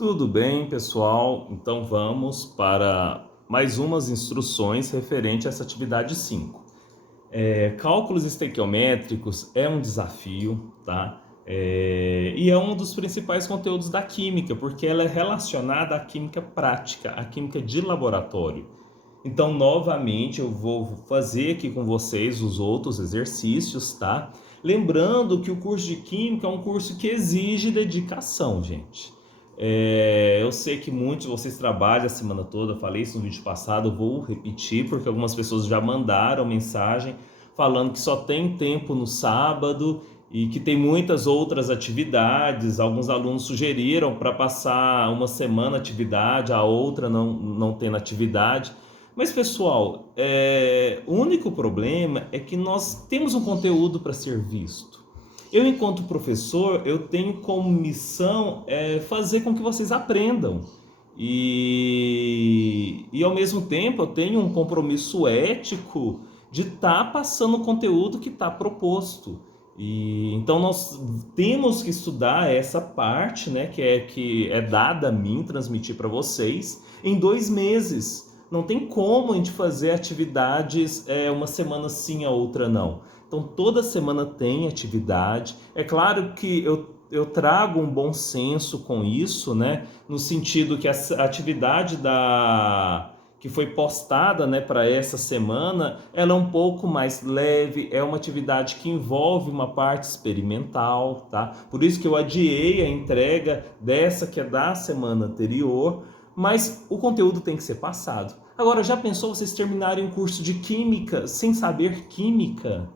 Tudo bem, pessoal? Então vamos para mais umas instruções referente a essa atividade 5. Cálculos estequiométricos é um desafio, tá? E é um dos principais conteúdos da química, porque ela é relacionada à química prática, à química de laboratório. Então, novamente, eu vou fazer aqui com vocês os outros exercícios, tá? Lembrando que o curso de Química é um curso que exige dedicação, gente. Eu sei que muitos de vocês trabalham a semana toda, eu falei isso no vídeo passado, eu vou repetir, porque algumas pessoas já mandaram mensagem falando que só tem tempo no sábado e que tem muitas outras atividades. Alguns alunos sugeriram para passar uma semana atividade, a outra não tendo atividade. Mas, pessoal, o único problema é que nós temos um conteúdo para ser visto. Eu, enquanto professor, eu tenho como missão fazer com que vocês aprendam. E ao mesmo tempo, eu tenho um compromisso ético de estar passando o conteúdo que está proposto. Então nós temos que estudar essa parte, né, que é dada a mim transmitir para vocês em 2 meses. Não tem como a gente fazer atividades uma semana sim, a outra não. Então toda semana tem atividade. É claro que eu trago um bom senso com isso, né? No sentido que a atividade que foi postada, né, para essa semana, ela é um pouco mais leve, é uma atividade que envolve uma parte experimental, tá? Por isso que eu adiei a entrega dessa que é da semana anterior, mas o conteúdo tem que ser passado. Agora, já pensou vocês terminarem um curso de química sem saber química?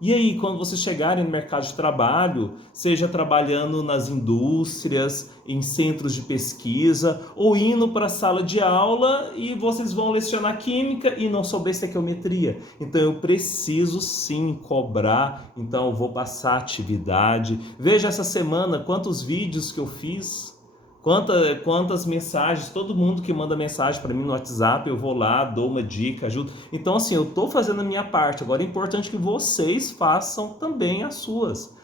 E aí, quando vocês chegarem no mercado de trabalho, seja trabalhando nas indústrias, em centros de pesquisa, ou indo para a sala de aula e vocês vão lecionar química e não souber estequiometria. Então eu preciso sim cobrar, então eu vou passar atividade. Veja essa semana quantos vídeos que eu fiz. Quantas mensagens, todo mundo que manda mensagem para mim no WhatsApp, eu vou lá, dou uma dica, ajudo. Então, assim, eu estou fazendo a minha parte. Agora é importante que vocês façam também as suas.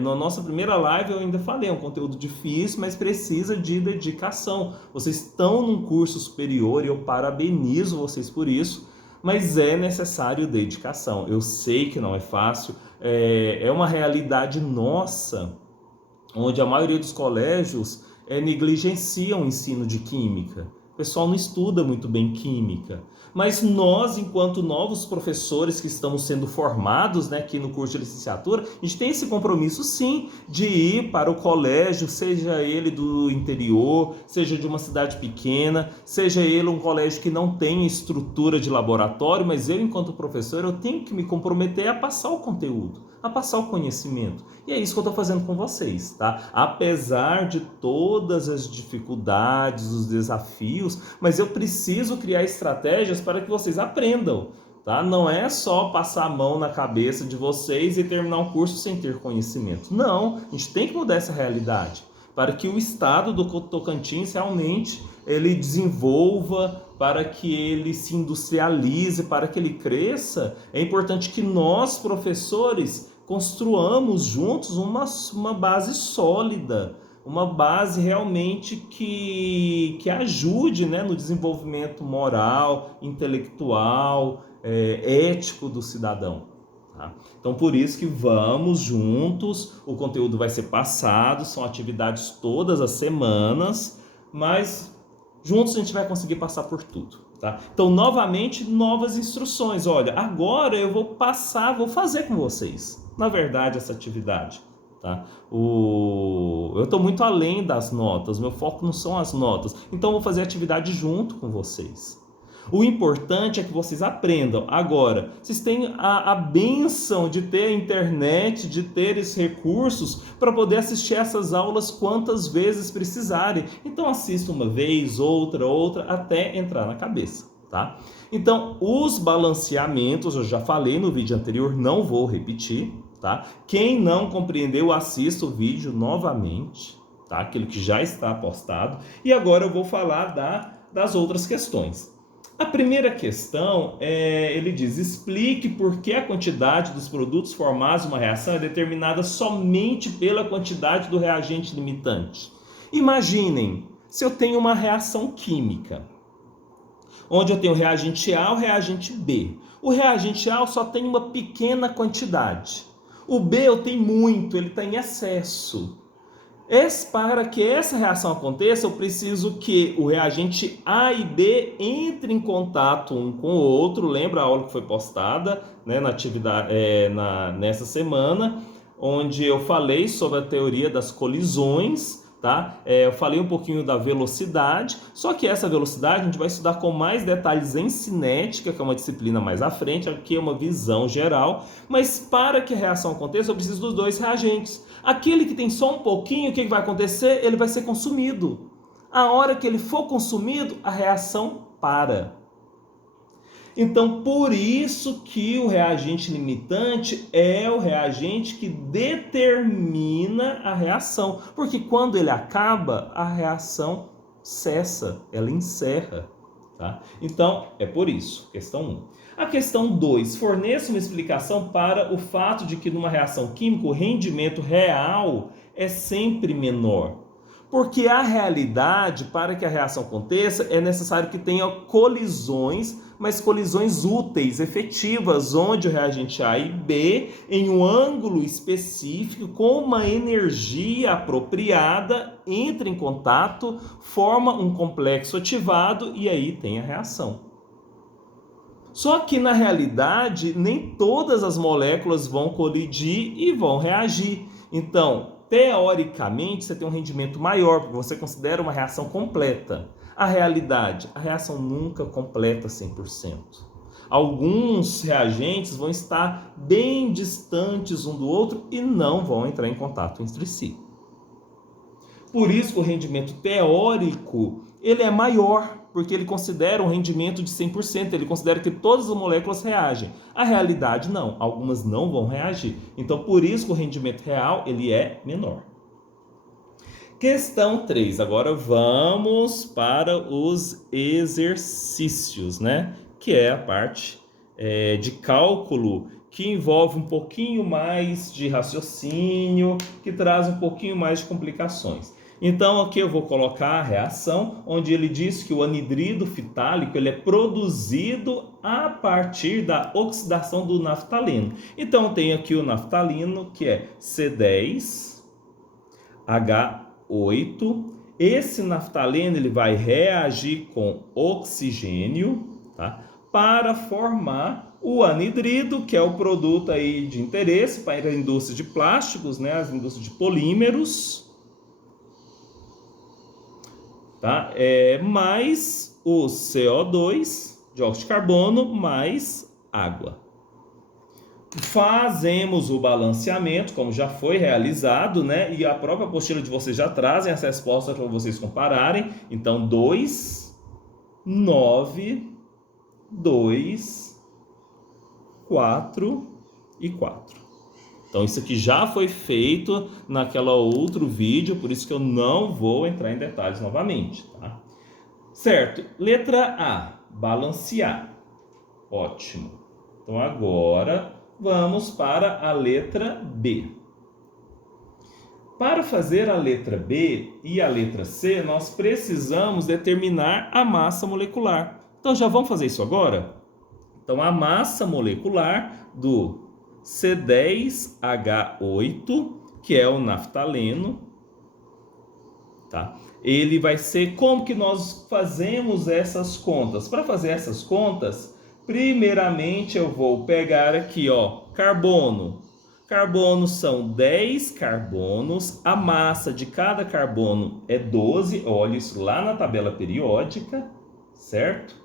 Na nossa primeira live eu ainda falei, é um conteúdo difícil, mas precisa de dedicação. Vocês estão num curso superior e eu parabenizo vocês por isso, mas é necessário dedicação. Eu sei que não é fácil, é uma realidade nossa, onde a maioria dos colégios negligenciam o ensino de química. O pessoal não estuda muito bem química. Mas nós, enquanto novos professores que estamos sendo formados, né, aqui no curso de licenciatura, a gente tem esse compromisso sim de ir para o colégio, seja ele do interior, seja de uma cidade pequena, seja ele um colégio que não tem estrutura de laboratório, mas eu, enquanto professor, eu tenho que me comprometer a passar o conteúdo, a passar o conhecimento. E é isso que eu estou fazendo com vocês, tá? Apesar de todas as dificuldades, os desafios, mas eu preciso criar estratégias para que vocês aprendam, tá? Não é só passar a mão na cabeça de vocês e terminar um curso sem ter conhecimento. Não, a gente tem que mudar essa realidade para que o estado do Tocantins realmente ele desenvolva, para que ele se industrialize, para que ele cresça. É importante que nós, professores, construamos juntos uma base sólida, uma base realmente que ajude, né, no desenvolvimento moral, intelectual, ético do cidadão. Tá? Então, por isso que vamos juntos, o conteúdo vai ser passado, são atividades todas as semanas, mas juntos a gente vai conseguir passar por tudo. Tá? Então, novamente, novas instruções. Olha, agora eu vou fazer com vocês, na verdade, essa atividade. Tá? Eu estou muito além das notas, meu foco não são as notas, então eu vou fazer atividade junto com vocês. O importante é que vocês aprendam. Agora, vocês têm a bênção de ter a internet, de ter esses recursos para poder assistir essas aulas quantas vezes precisarem. Então assista uma vez, outra, até entrar na cabeça. Tá? Então, os balanceamentos, eu já falei no vídeo anterior, não vou repetir. Tá? Quem não compreendeu, assista o vídeo novamente, tá? Aquele que já está postado. E agora eu vou falar das outras questões. A primeira questão, ele diz, explique por que a quantidade dos produtos formados em uma reação é determinada somente pela quantidade do reagente limitante. Imaginem, se eu tenho uma reação química, onde eu tenho o reagente A e o reagente B. O reagente A só tem uma pequena quantidade. O B eu tenho muito, ele está em excesso. Para que essa reação aconteça, eu preciso que o reagente A e B entrem em contato um com o outro. Lembra a aula que foi postada, né, na atividade, nessa semana, onde eu falei sobre a teoria das colisões, tá? Eu falei um pouquinho da velocidade, só que essa velocidade a gente vai estudar com mais detalhes em cinética, que é uma disciplina mais à frente, aqui é uma visão geral, mas para que a reação aconteça, eu preciso dos dois reagentes. Aquele que tem só um pouquinho, o que vai acontecer? Ele vai ser consumido. A hora que ele for consumido, a reação para. Então, por isso que o reagente limitante é o reagente que determina a reação. Porque quando ele acaba, a reação cessa, ela encerra. Tá? Então, é por isso, questão 1. A questão 2, forneça uma explicação para o fato de que numa reação química o rendimento real é sempre menor. Porque a realidade, para que a reação aconteça, é necessário que tenha colisões, mas colisões úteis, efetivas, onde o reagente A e B, em um ângulo específico, com uma energia apropriada, entra em contato, forma um complexo ativado e aí tem a reação. Só que na realidade, nem todas as moléculas vão colidir e vão reagir. Então, teoricamente, você tem um rendimento maior, porque você considera uma reação completa. A realidade, a reação nunca completa 100%. Alguns reagentes vão estar bem distantes um do outro e não vão entrar em contato entre si. Por isso que o rendimento teórico ele é maior, porque ele considera um rendimento de 100%, ele considera que todas as moléculas reagem. A realidade não, algumas não vão reagir. Então, por isso que o rendimento real ele é menor. Questão 3, agora vamos para os exercícios, né? Que é a parte de cálculo que envolve um pouquinho mais de raciocínio, que traz um pouquinho mais de complicações. Então aqui eu vou colocar a reação, onde ele diz que o anidrido fitálico ele é produzido a partir da oxidação do naftaleno. Então eu tenho aqui o naftaleno, que é C10H8. Esse naftaleno ele vai reagir com oxigênio, tá? Para formar o anidrido, que é o produto aí de interesse para a indústria de plásticos, né? As indústrias de polímeros. Tá? Mais o CO2, dióxido de carbono, mais água. Fazemos o balanceamento, como já foi realizado, né? E a própria apostila de vocês já trazem essa resposta para vocês compararem. Então, 2, 9, 2, 4 e 4. Então, isso aqui já foi feito naquela outro vídeo, por isso que eu não vou entrar em detalhes novamente, tá? Certo, letra A, balancear. Ótimo. Então, agora vamos para a letra B. Para fazer a letra B e a letra C, nós precisamos determinar a massa molecular. Então, já vamos fazer isso agora? Então, a massa molecular do C10H8, que é o naftaleno, tá? Ele vai ser, como que nós fazemos essas contas? Para fazer essas contas, primeiramente eu vou pegar aqui, ó, carbono. Carbono são 10 carbonos, a massa de cada carbono é 12, olha isso lá na tabela periódica, certo?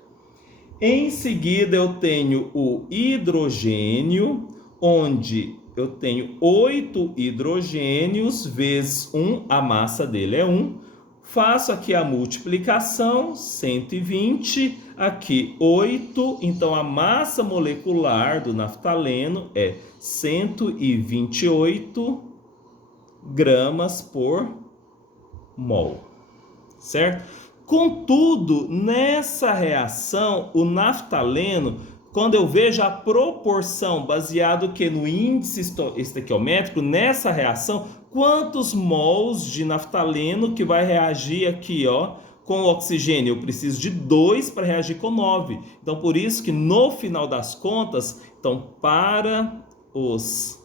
Em seguida eu tenho o hidrogênio, onde eu tenho 8 hidrogênios vezes 1, a massa dele é 1. Faço aqui a multiplicação, 120, aqui 8, então a massa molecular do naftaleno é 128 gramas por mol, certo? Contudo, nessa reação, o naftaleno, quando eu vejo a proporção baseado que no índice estequiométrico, nessa reação, quantos mols de naftaleno que vai reagir aqui, ó, com o oxigênio? Eu preciso de 2 para reagir com 9. Então, por isso que no final das contas, então, para os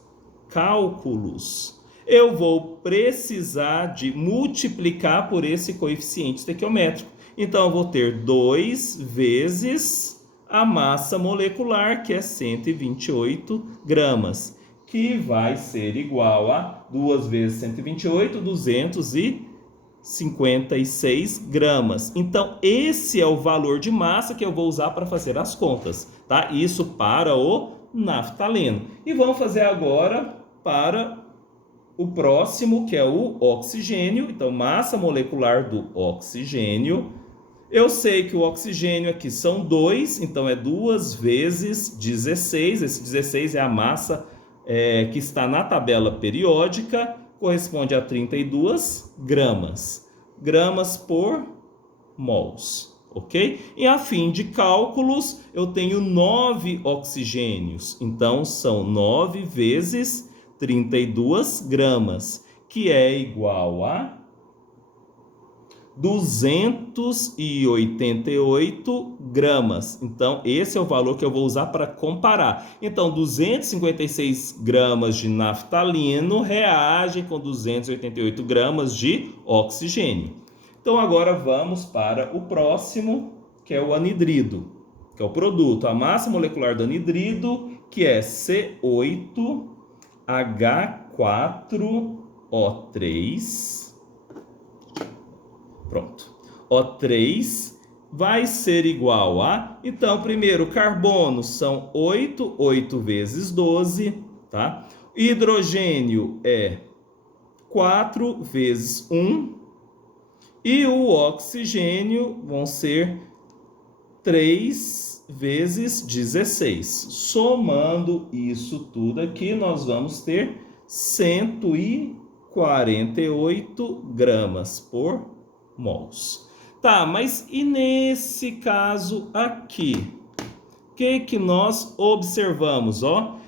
cálculos, eu vou precisar de multiplicar por esse coeficiente estequiométrico. Então, eu vou ter 2 vezes a massa molecular, que é 128 gramas, que vai ser igual a 2 vezes 128, 256 gramas. Então, esse é o valor de massa que eu vou usar para fazer as contas, tá? Isso para o naftaleno. E vamos fazer agora para o próximo, que é o oxigênio. Então, massa molecular do oxigênio. Eu sei que o oxigênio aqui são 2, então é 2 vezes 16. Esse 16 é a massa que está na tabela periódica, corresponde a 32 gramas. Gramas por mols, ok? E a fim de cálculos, eu tenho 9 oxigênios. Então, são 9 vezes 32 gramas, que é igual a 288 gramas. Então, esse é o valor que eu vou usar para comparar. Então, 256 gramas de naftaleno reagem com 288 gramas de oxigênio. Então, agora vamos para o próximo, que é o anidrido, que é o produto. A massa molecular do anidrido, que é C8H4O3. Pronto. O3 vai ser igual a... Então, primeiro, carbono são 8, 8 vezes 12, tá? Hidrogênio é 4 vezes 1. E o oxigênio vão ser 3 vezes 16. Somando isso tudo aqui, nós vamos ter 148 gramas por mols. Tá, mas e nesse caso aqui? O que nós observamos, ó?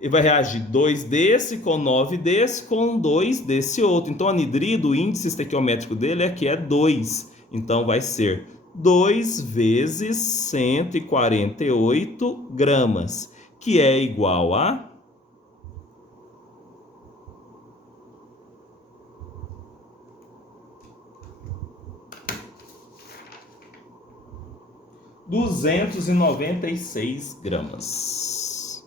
Ele vai reagir 2 desse com 9 desse com 2 desse outro. Então, anidrido, o índice estequiométrico dele aqui é 2. Então, vai ser 2 vezes 148 gramas, que é igual a 296 gramas.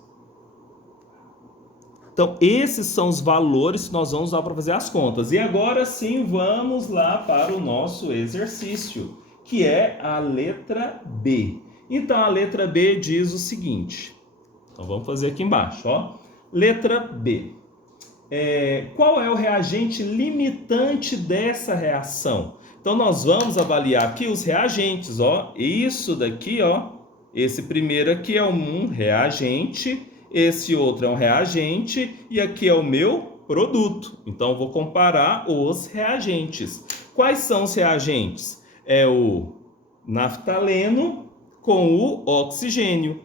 Então, esses são os valores que nós vamos usar para fazer as contas. E agora sim, vamos lá para o nosso exercício, que é a letra B. Então, a letra B diz o seguinte. Então, vamos fazer aqui embaixo, ó. Letra B. Qual é o reagente limitante dessa reação? Então, nós vamos avaliar aqui os reagentes, ó. Isso daqui, ó. Esse primeiro aqui é um reagente, esse outro é um reagente e aqui é o meu produto. Então, eu vou comparar os reagentes. Quais são os reagentes? É o naftaleno com o oxigênio.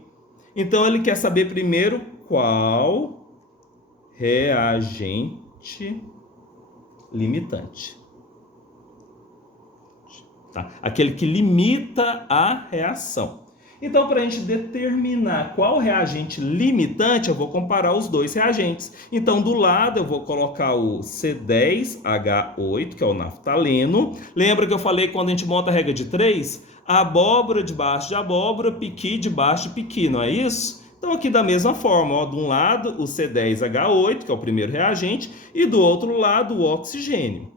Então, ele quer saber primeiro qual reagente limitante. Tá? Aquele que limita a reação. Então, para a gente determinar qual reagente limitante, eu vou comparar os dois reagentes. Então, do lado, eu vou colocar o C10H8, que é o naftaleno. Lembra que eu falei quando a gente monta a regra de 3? Abóbora debaixo de abóbora, piqui debaixo de piqui, não é isso? Então, aqui da mesma forma, ó, de um lado o C10H8, que é o primeiro reagente, e do outro lado o oxigênio.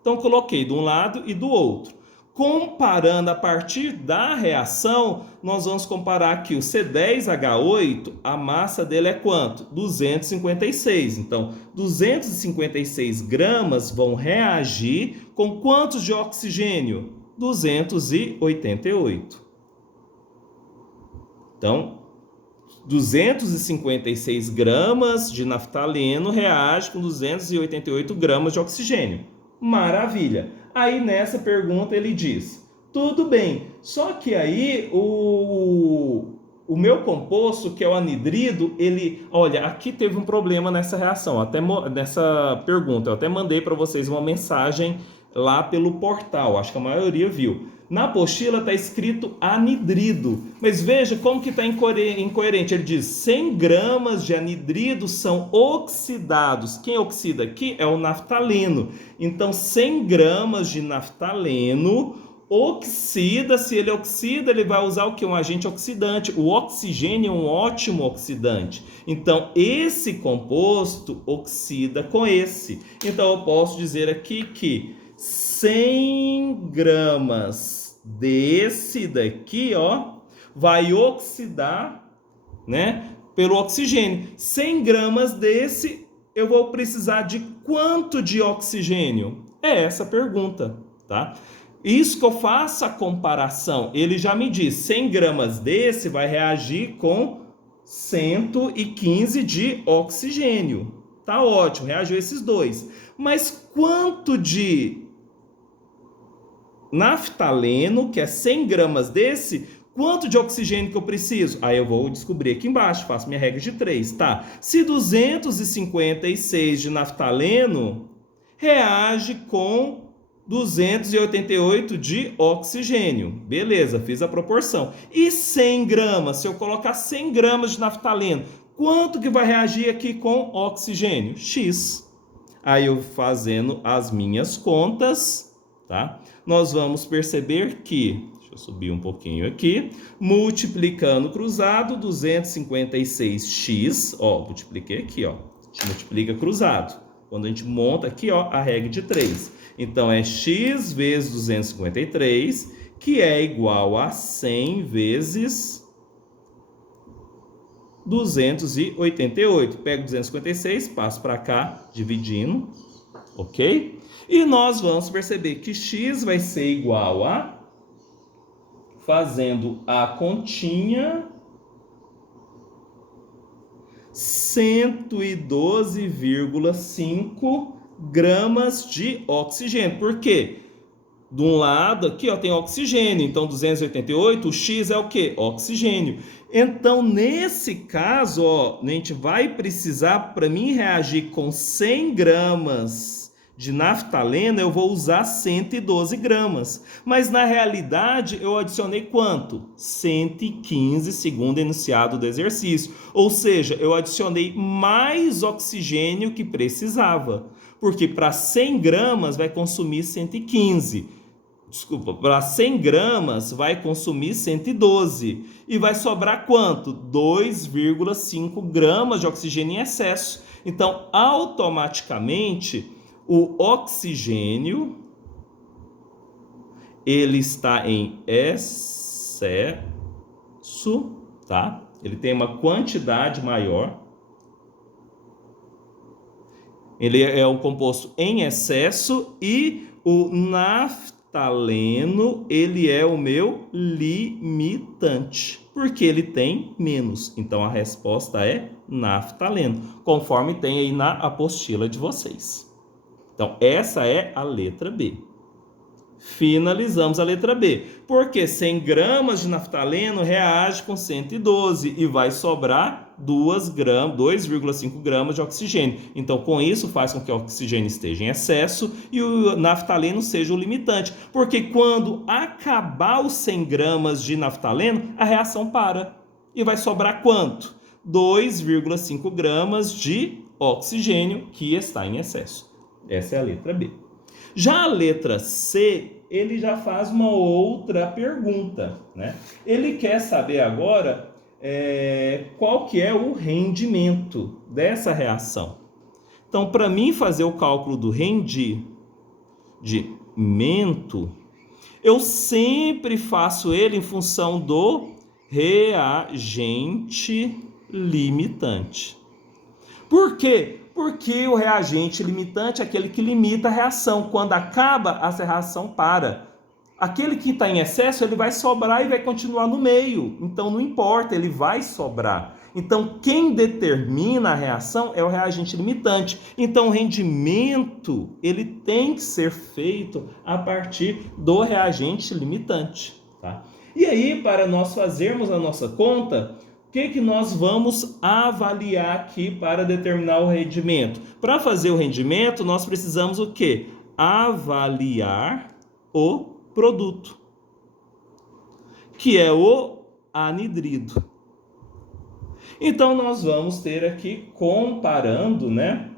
Então, coloquei de um lado e do outro. Comparando a partir da reação, nós vamos comparar aqui o C10H8, a massa dele é quanto? 256. Então, 256 gramas vão reagir com quantos de oxigênio? 288. Então, 256 gramas de naftaleno reage com 288 gramas de oxigênio. Maravilha! Aí nessa pergunta ele diz, tudo bem, só que aí o meu composto, que é o anidrido, ele... Olha, aqui teve um problema nessa reação, nessa pergunta. Eu até mandei para vocês uma mensagem lá pelo portal, acho que a maioria viu. Na apostila está escrito anidrido, mas veja como que está incoerente. Ele diz 100 gramas de anidrido são oxidados. Quem oxida aqui é o naftaleno. Então 100 gramas de naftaleno oxida. Se ele oxida, ele vai usar o que? Um agente oxidante. O oxigênio é um ótimo oxidante. Então esse composto oxida com esse. Então eu posso dizer aqui que 100 gramas desse daqui, ó, vai oxidar, né, pelo oxigênio. 100 gramas desse, eu vou precisar de quanto de oxigênio? É essa a pergunta, tá? Isso que eu faço a comparação. Ele já me diz, 100 gramas desse vai reagir com 115 de oxigênio. Tá ótimo, reagiu esses dois. Mas quanto de naftaleno, que é 100 gramas desse, quanto de oxigênio que eu preciso? Aí eu vou descobrir aqui embaixo, faço minha regra de 3, tá? Se 256 de naftaleno reage com 288 de oxigênio. Beleza, fiz a proporção. E 100 gramas, se eu colocar 100 gramas de naftaleno, quanto que vai reagir aqui com oxigênio? X. Aí eu fazendo as minhas contas, tá? Nós vamos perceber que, deixa eu subir um pouquinho aqui, multiplicando cruzado, 256x, ó, multipliquei aqui, ó, a gente multiplica cruzado. Quando a gente monta aqui, ó, a regra de 3. Então é x vezes 253, que é igual a 100 vezes 288. Pego 256, passo para cá, dividindo, ok? E nós vamos perceber que x vai ser igual a, fazendo a continha, 112,5 gramas de oxigênio. Por quê? De um lado aqui, ó, tem oxigênio, então 288, o x é o quê? Oxigênio. Então, nesse caso, ó, a gente vai precisar, para mim reagir com 100 gramas de naftaleno, eu vou usar 112 gramas. Mas, na realidade, eu adicionei quanto? 115, segundo o enunciado do exercício. Ou seja, eu adicionei mais oxigênio que precisava. Porque para 100 gramas vai consumir 115. Desculpa, para 100 gramas vai consumir 112. E vai sobrar quanto? 2,5 gramas de oxigênio em excesso. Então, automaticamente, o oxigênio ele está em excesso, tá? Ele tem uma quantidade maior. Ele é um composto em excesso e o naftaleno, ele é o meu limitante, porque ele tem menos. Então a resposta é naftaleno, conforme tem aí na apostila de vocês. Então essa é a letra B. Finalizamos a letra B, porque 100 gramas de naftaleno reage com 112 e vai sobrar 2,5 gramas de oxigênio. Então, com isso, faz com que o oxigênio esteja em excesso e o naftaleno seja o limitante, porque quando acabar os 100 gramas de naftaleno, a reação para. E vai sobrar quanto? 2,5 gramas de oxigênio que está em excesso. Essa é a letra B. Já a letra C, ele já faz uma outra pergunta, né? Ele quer saber agora qual que é o rendimento dessa reação. Então, para mim fazer o cálculo do rendimento, eu sempre faço ele em função do reagente limitante. Por quê? Porque o reagente limitante é aquele que limita a reação. Quando acaba, a reação para. Aquele que está em excesso, ele vai sobrar e vai continuar no meio. Então, não importa, ele vai sobrar. Então, quem determina a reação é o reagente limitante. Então, o rendimento ele tem que ser feito a partir do reagente limitante. Tá? E aí, para nós fazermos a nossa conta, o que nós vamos avaliar aqui para determinar o rendimento? Para fazer o rendimento, nós precisamos o quê? Avaliar o produto, que é o anidrido. Então, nós vamos ter aqui, comparando, né,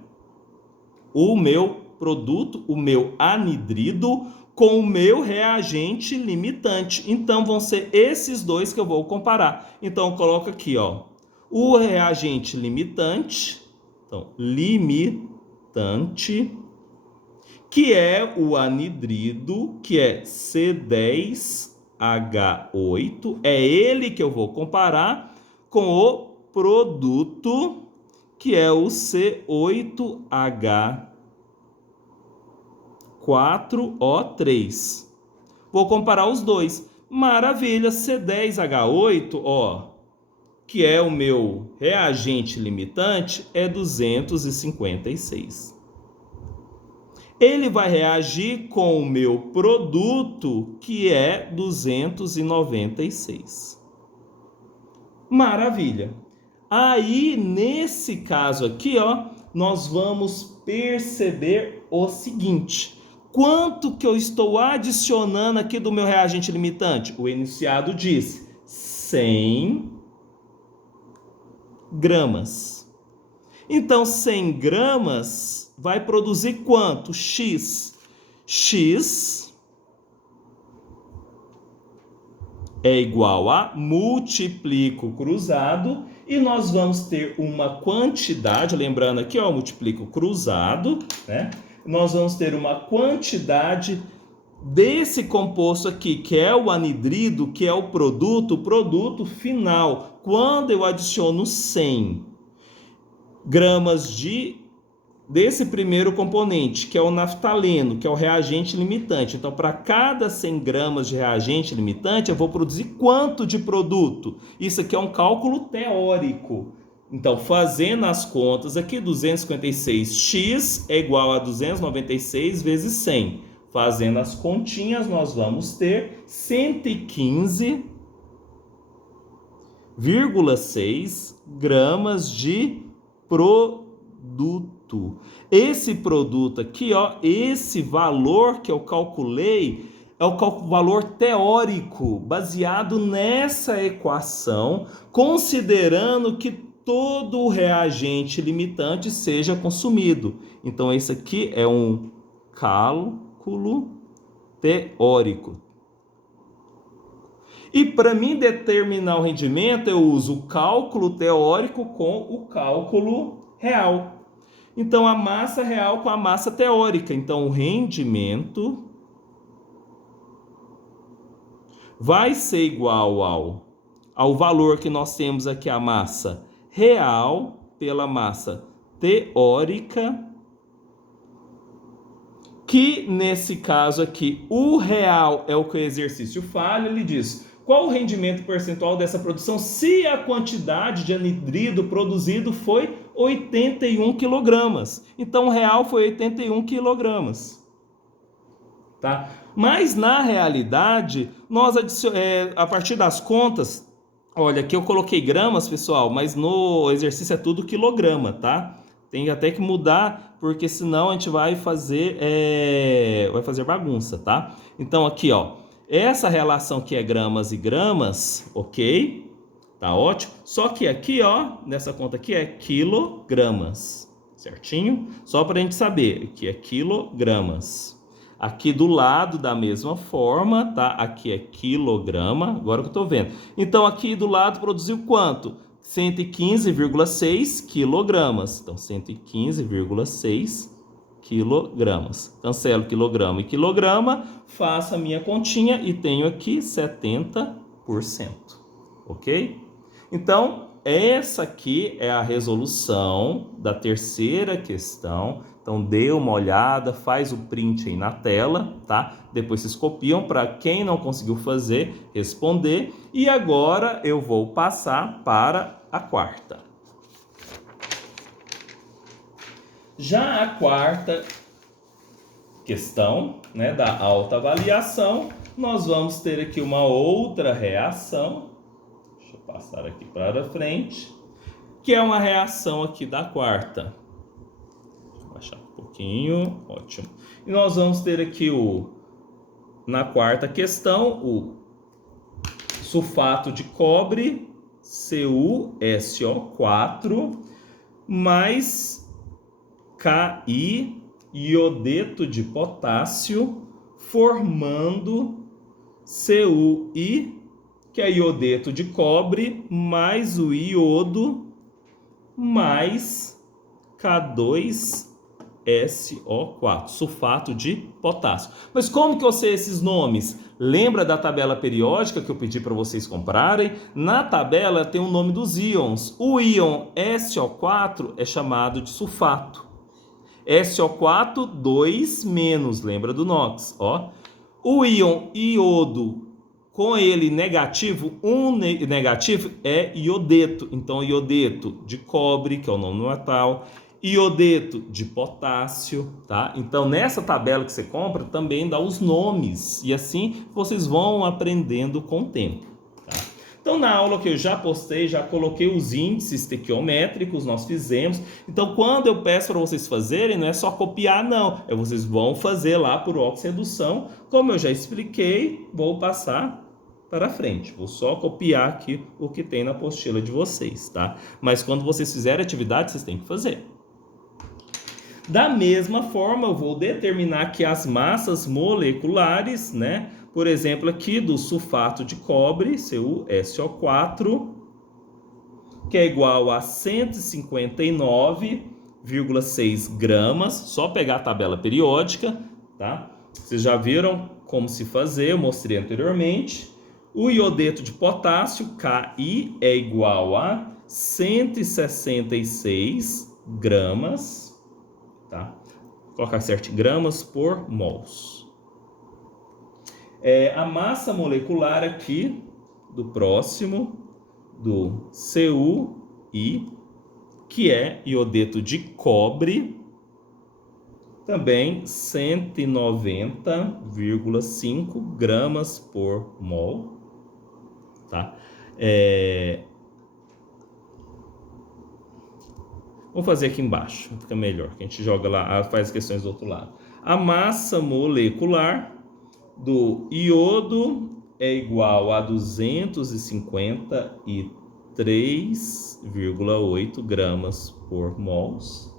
o meu produto, o meu anidrido, com o meu reagente limitante. Então, vão ser esses dois que eu vou comparar. Então, eu coloco aqui, ó, o reagente limitante, então, limitante, que é o anidrido, que é C10H8, é ele que eu vou comparar com o produto, que é o C8H4O3. Vou comparar os dois. Maravilha, C10H8, ó, que é o meu reagente limitante, é 256. Ele vai reagir com o meu produto, que é 296. Maravilha. Aí, nesse caso aqui, ó, nós vamos perceber o seguinte: quanto que eu estou adicionando aqui do meu reagente limitante? O enunciado diz 100 gramas. Então, 100 gramas vai produzir quanto? X. X é igual a multiplico cruzado, e nós vamos ter uma quantidade, lembrando aqui, ó, multiplico cruzado, né? Nós vamos ter uma quantidade desse composto aqui, que é o anidrido, que é o produto final. Quando eu adiciono 100 gramas desse primeiro componente, que é o naftaleno, que é o reagente limitante. Então, para cada 100 gramas de reagente limitante, eu vou produzir quanto de produto? Isso aqui é um cálculo teórico. Então, fazendo as contas aqui, 256x é igual a 296 vezes 100. Fazendo as continhas, nós vamos ter 115,6 gramas de produto. Esse produto aqui, ó, esse valor que eu calculei é o valor teórico, baseado nessa equação, considerando que todo o reagente limitante seja consumido. Então, esse aqui é um cálculo teórico. E para mim determinar o rendimento, eu uso o cálculo teórico com o cálculo real. Então, a massa real com a massa teórica. Então, o rendimento vai ser igual ao valor que nós temos aqui, a massa real pela massa teórica, que nesse caso aqui, o real é o que o exercício fala. Ele diz: qual o rendimento percentual dessa produção se a quantidade de anidrido produzido foi 81 quilogramas? Então, o real foi 81 quilogramas. Tá? Mas, na realidade, nós a partir das contas, olha, aqui eu coloquei gramas, pessoal, mas no exercício é tudo quilograma, tá? Tem até que mudar, porque senão a gente vai fazer bagunça, tá? Então, aqui, ó, essa relação que é gramas e gramas, ok? Tá ótimo. Só que aqui, ó, nessa conta aqui é quilogramas, certinho? Só para a gente saber que é quilogramas. Aqui do lado da mesma forma, tá? Aqui é quilograma, agora que eu tô vendo. Então, aqui do lado produziu quanto? 115,6 quilogramas. Então, 115,6 quilogramas. Cancelo quilograma e quilograma, faço a minha continha e tenho aqui 70%. Ok? Então, essa aqui é a resolução da terceira questão. Então, dê uma olhada, faz o print aí na tela, tá? Depois vocês copiam para quem não conseguiu fazer, responder. E agora eu vou passar para a quarta. Já a quarta questão, né, da autoavaliação, nós vamos ter aqui uma outra reação. Deixa eu passar aqui para frente. Que é uma reação aqui da quarta. Vou baixar um pouquinho. Ótimo. E nós vamos ter aqui na quarta questão, o sulfato de cobre, CuSO4, mais Ki, iodeto de potássio, formando CuI, que é iodeto de cobre, mais o iodo, mais K2SO4, sulfato de potássio. Mas como que eu sei esses nomes? Lembra da tabela periódica que eu pedi para vocês comprarem? Na tabela tem o nome dos íons. O íon SO4 é chamado de sulfato. SO4, 2-, lembra do NOx, ó. O íon iodo, com ele negativo, negativo é iodeto. Então, iodeto de cobre, que é o nome do metal, iodeto de potássio, tá? Então, nessa tabela que você compra, também dá os nomes. E assim, vocês vão aprendendo com o tempo, tá? Então, na aula que eu já postei, já coloquei os índices estequiométricos, nós fizemos. Então, quando eu peço para vocês fazerem, não é só copiar, não. Vocês vão fazer lá por oxirredução. Como eu já expliquei, vou passar para frente. Vou só copiar aqui o que tem na apostila de vocês, tá? Mas quando vocês fizerem atividade, vocês têm que fazer. Da mesma forma, eu vou determinar aqui as massas moleculares, né? Por exemplo, aqui do sulfato de cobre, CuSO4, que é igual a 159,6 gramas. Só pegar a tabela periódica, tá? Vocês já viram como se fazer, eu mostrei anteriormente. O iodeto de potássio, Ki, é igual a 166 gramas, tá? Vou colocar certo, gramas por mols. A massa molecular aqui do próximo, do CuI, que é iodeto de cobre, também 190,5 gramas por mol. Tá? Vou fazer aqui embaixo, fica melhor, que a gente joga lá, faz questões do outro lado. A massa molecular do iodo é igual a 253,8 gramas por mols.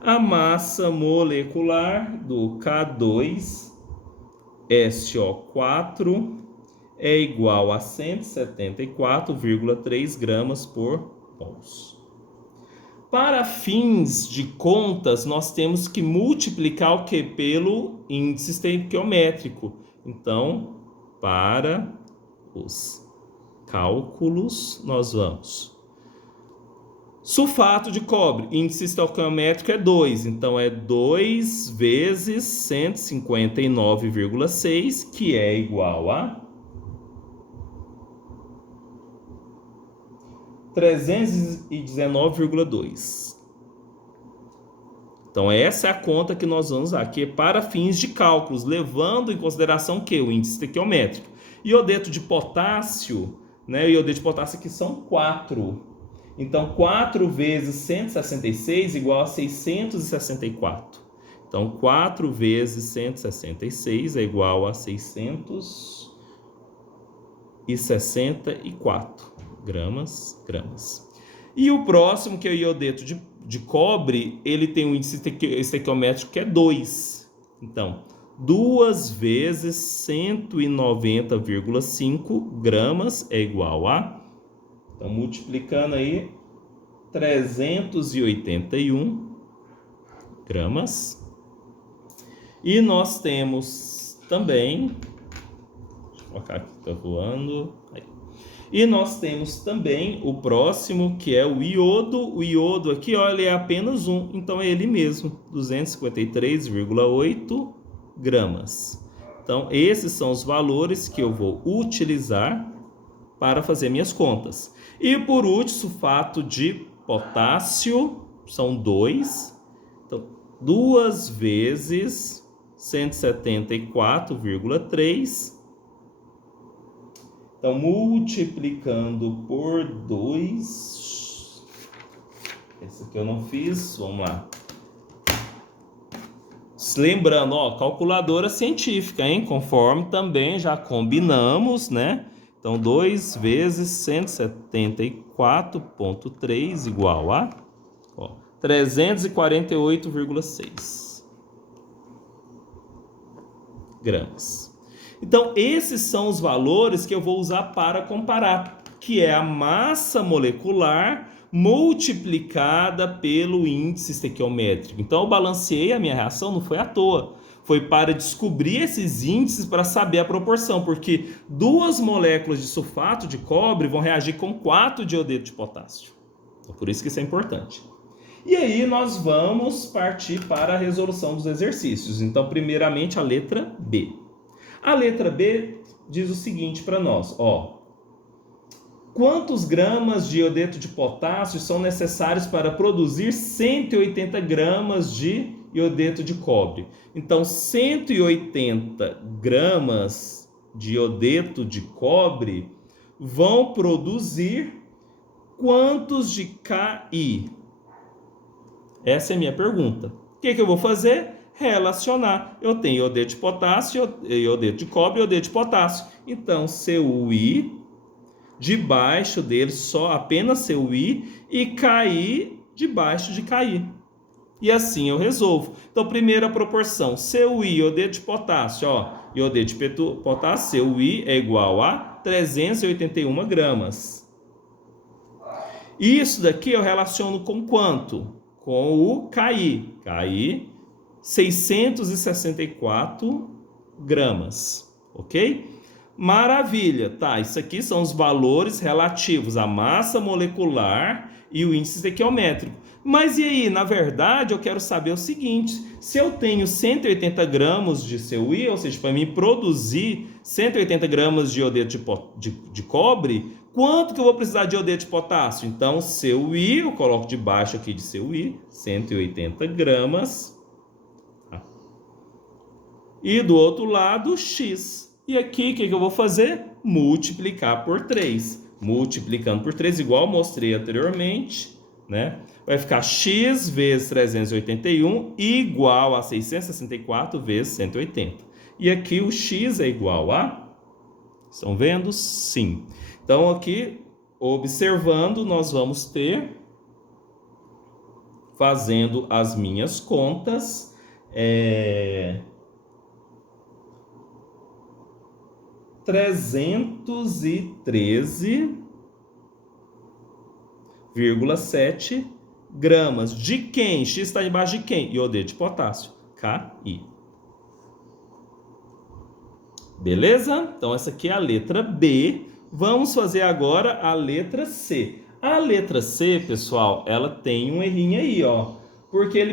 A massa molecular do K2SO4 é igual a 174,3 gramas por mols. Para fins de contas, nós temos que multiplicar o que? Pelo índice estequiométrico. Então, para os cálculos, nós vamos. Sulfato de cobre, índice estequiométrico é 2, então é 2 vezes 159,6, que é igual a 319,2. Então, essa é a conta que nós vamos usar aqui para fins de cálculos, levando em consideração o índice estequiométrico. Iodeto de potássio, né? O iodeto de potássio aqui são 4. Então, 4 vezes 166 igual a 664. Então, 4 vezes 166 é igual a 664 gramas. E o próximo, que é o iodeto de cobre, ele tem um índice estequiométrico que é 2. Então, 2 vezes 190,5 gramas é igual a... Então, multiplicando aí, 381 gramas. E nós temos também... Deixa eu colocar aqui, está voando. Aí. E nós temos também o próximo, que é o iodo. O iodo aqui, olha, é apenas 1. Então, é ele mesmo, 253,8 gramas. Então, esses são os valores que eu vou utilizar para fazer minhas contas. E por último, sulfato de potássio, são 2. Então, 2 vezes 174,3 Então, multiplicando por 2. Esse aqui eu não fiz, vamos lá. Lembrando, ó, calculadora científica, hein? Conforme também já combinamos, né? Então, 2 vezes 174,3 igual a 348,6 gramas. Então, esses são os valores que eu vou usar para comparar, que é a massa molecular multiplicada pelo índice estequiométrico. Então, eu balanceei a minha reação, não foi à toa. Foi para descobrir esses índices para saber a proporção, porque 2 moléculas de sulfato de cobre vão reagir com 4 de iodeto de potássio. Então, por isso que isso é importante. E aí nós vamos partir para a resolução dos exercícios. Então, primeiramente, a letra B. A letra B diz o seguinte para nós, ó. Quantos gramas de iodeto de potássio são necessários para produzir 180 gramas de iodeto de cobre? Então, 180 gramas de iodeto de cobre vão produzir quantos de Ki? Essa é a minha pergunta. O que eu vou fazer? Relacionar. Eu tenho iodeto de potássio, iodeto de cobre e iodeto de potássio. Então, CuI, debaixo dele só apenas CuI e Ki debaixo de Ki. E assim eu resolvo. Então, primeira proporção, CuI, iodeto de potássio, ó, iodeto de potássio, CuI é igual a 381 gramas. Isso daqui eu relaciono com quanto? Com o Ki. Ki, 664 gramas, ok? Maravilha, tá? Isso aqui são os valores relativos à massa molecular e o índice estequiométrico. Mas e aí, na verdade, eu quero saber o seguinte: se eu tenho 180 gramas de CuI, ou seja, para mim produzir 180 gramas de iodeto de cobre, quanto que eu vou precisar de iodeto de potássio? Então, CuI, eu coloco debaixo aqui de CuI, 180 gramas. E do outro lado, X. E aqui, o que eu vou fazer? Multiplicar por 3. Multiplicando por 3, igual mostrei anteriormente, né? Vai ficar x vezes 381 igual a 664 vezes 180. E aqui o x é igual a... Estão vendo? Sim. Então, aqui, observando, nós vamos ter, fazendo as minhas contas, 313,7 gramas. De quem? X está embaixo de quem? Iodeto de potássio. Ki. Beleza? Então, essa aqui é a letra B. Vamos fazer agora a letra C. A letra C, pessoal, ela tem um errinho aí, ó. Porque ele